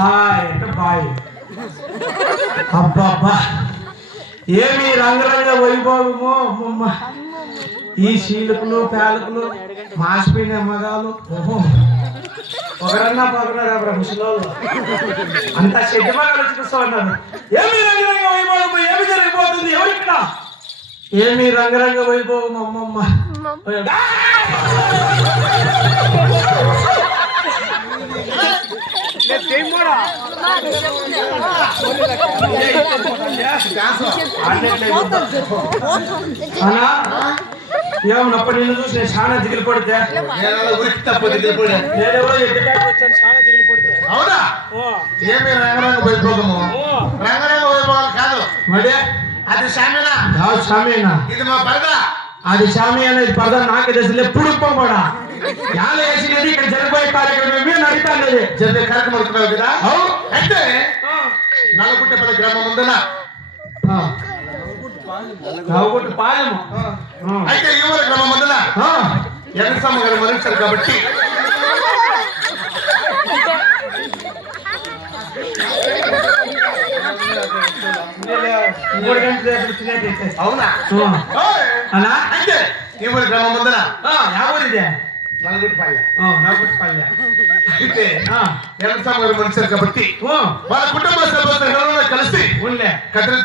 Hi అంటే bye. అబ్బబ్బా ఏమి రంగురంగ వైభవము అమ్మమ్మ. ఈ శీలకులు పేలకులు మాసిపోయిన మగాలు. ఓహో ఒకరన్నా పగలరా ముసలోళ్ళు అంత శక్తిమానాలు చూస్తూ ఉన్నారు. ఏమి రంగరంగ వైభవము, ఏమి జరిగిపోతుంది ఎవరిక్కడ? ఏమి రంగరంగ వైభవం అమ్మమ్మ. ఏమన్నప్పుడు నిన్ను చూసి నేను చాలా దిగులు పడితే నేనెవరో ఎక్కడికి వచ్చాను, చాలా దిగులు పడితే. అవునా? ఏమి రంగరంగ వైభోగము? రంగరంగ వైభోగాలు కాదు మరి అది షామేనా? షామేనా? ఇది మా పరదా. అది షామేనా, ఇది పరదా. నాకు తెలిసి ఎప్పుడు కూడా యాల వేసినది ఇక్కడ జరిపోయే కార్యక్రమం మీరు నడుతాండేది. జరిగే కార్యక్రమం అనుకున్నావు కదా? అవును. అయితే నల్లగుట్టపల్లి గ్రామం ఉందనా? నవ్వుకుంటు పాలెము. అయితే ఈ ఊరు గ్రామం ఉందనా? ఎర్రస్వామి గారు మరణించారు కాబట్టి అవునా? అలా అయితే ఈ ఊరు గ్రామం ఉందనా? ఎవరిదే? నల్లగుట్టపల్లి. నవ్వుకుంటు అయితే ఎర్రస్వామి గారు మరణించారు కాబట్టి వాళ్ళ కుటుంబ సభ్యులతో కలిసి ఉండే కట్టెల